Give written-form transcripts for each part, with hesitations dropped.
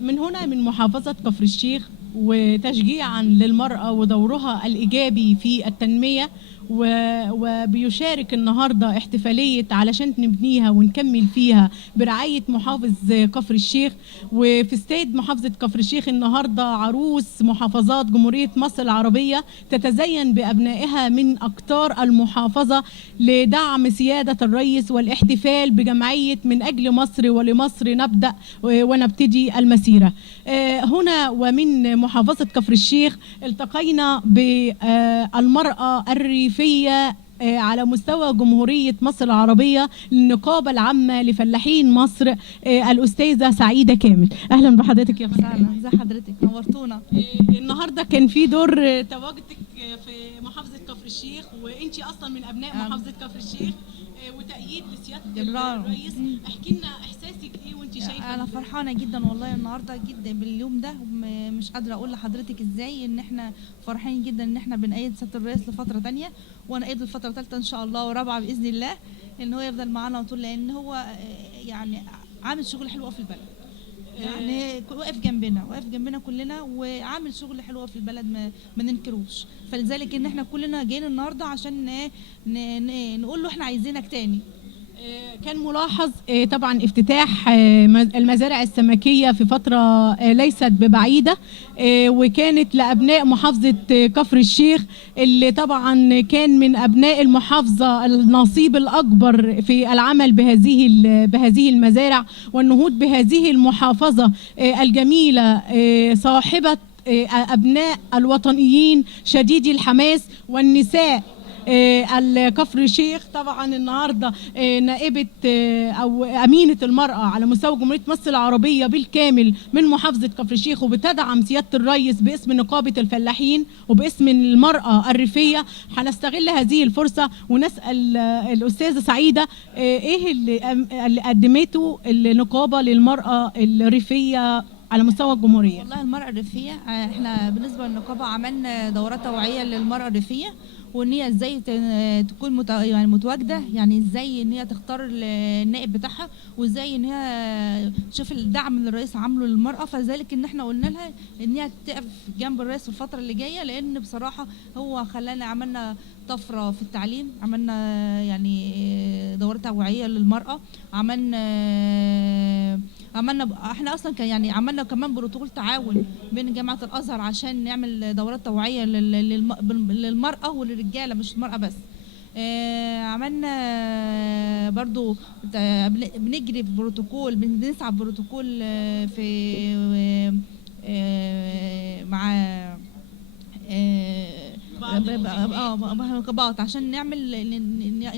من هنا من محافظة كفر الشيخ، وتشجيعا للمرأة ودورها الإيجابي في التنمية، وبيشارك النهاردة احتفالية علشان نبنيها ونكمل فيها برعاية محافظ كفر الشيخ. وفي استاد محافظة كفر الشيخ النهاردة عروس محافظات جمهورية مصر العربية تتزين بأبنائها من أقطار المحافظة لدعم سيادة الرئيس والاحتفال بجمعية من أجل مصر ولمصر نبدأ ونبتدي المسيرة. هنا ومن محافظة كفر الشيخ التقينا بالمرأة الريفية على مستوى جمهورية مصر العربية للنقابة العامة لفلاحين مصر، الأستاذة سعيدة كامل. أهلا بحضرتك يا فندم. أهلا، ازي حضرتك؟ نورتونا. النهارده كان في دور تواجدك في محافظة كفر الشيخ، وانتي أصلا من أبناء محافظة كفر الشيخ، وتأييد لسيادة الرئيس. احكي لنا إحساسك إيه وانتي شايفة؟ أنا فرحانة جدا والله النهارده جدا باليوم ده، مش قادرة أقول لحضرتك إزاي إن إحنا فرحانين جدا إن إحنا بنأيد سيادة الرئيس لفترة تانية، ونأيده لفترة تالتة إن شاء الله ورابعة بإذن الله، إن هو يفضل معانا وطول، لأن هو يعني عامل شغل حلو في البلد. يعني واقف جنبنا كلنا، وعامل شغل حلو في البلد ما ننكروش. فلذلك ان احنا كلنا جايين النهارده عشان نقول له احنا عايزينك تاني. كان ملاحظ طبعا افتتاح المزارع السمكية في فترة ليست ببعيدة، وكانت لأبناء محافظة كفر الشيخ، اللي طبعا كان من أبناء المحافظة النصيب الأكبر في العمل بهذه المزارع والنهوض بهذه المحافظة الجميلة، صاحبة أبناء الوطنيين شديدي الحماس والنساء الكفر الشيخ. طبعا النهارده نائبه او امينه المراه على مستوى جمهوريه مصر العربيه بالكامل من محافظه كفر الشيخ، وبتدعم سياده الرئيس باسم نقابه الفلاحين وباسم المراه الريفيه. هنستغل هذه الفرصه ونسال الاستاذه سعيده ايه اللي قدمته النقابه للمراه الريفيه على مستوى الجمهوريه. والله المرأة الريفية احنا بالنسبة للنقابة عملنا دورات توعية للمرأة الريفية، وان هي ازاي تكون يعني متواجدة، يعني ازاي ان هي تختار النائب بتاعها، وازاي ان هي تشوف الدعم اللي الرئيس عامله للمرأة. فذلك ان احنا قلنا لها ان هي تقف جنب الرئيس في الفترة اللي جاية، لان بصراحة هو خلانا عملنا طفرة في التعليم، عملنا يعني دورات توعية للمرأة، عملنا احنا اصلا كان يعني عملنا كمان بروتوكول تعاون بين جامعه الازهر عشان نعمل دورات توعيه للمراه وللرجاله، مش المراه بس. عملنا برضو بنجري في بروتوكول، بنسعى بروتوكول في مع نقابات عشان نعمل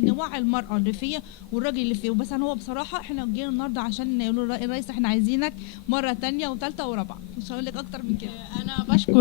نوعي المرأة الريفية والراجل اللي فيه. بس هو بصراحة احنا جينا النهارده عشان نقول الرئيس احنا عايزينك مرة تانية وثالثة ورابعة، مش هقول لك اكتر من كده. انا بشكر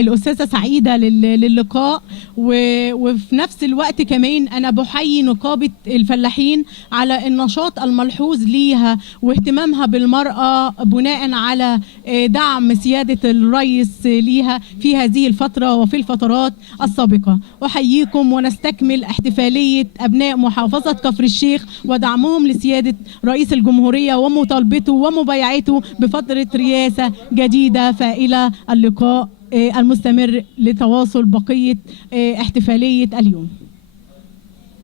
الاستاذة سعيدة للقاء، وفي نفس الوقت كمان انا بحيي نقابة الفلاحين على النشاط الملحوظ ليها واهتمامها بالمرأة بناء على دعم سيادة الرئيس ليها في هذه الفترة وفي الفترات السابقة. أحييكم ونستكمل احتفالية أبناء محافظة كفر الشيخ ودعمهم لسيادة رئيس الجمهورية ومطالبته ومبايعته بفترة رئاسة جديدة. فإلى اللقاء المستمر لتواصل بقية احتفالية اليوم.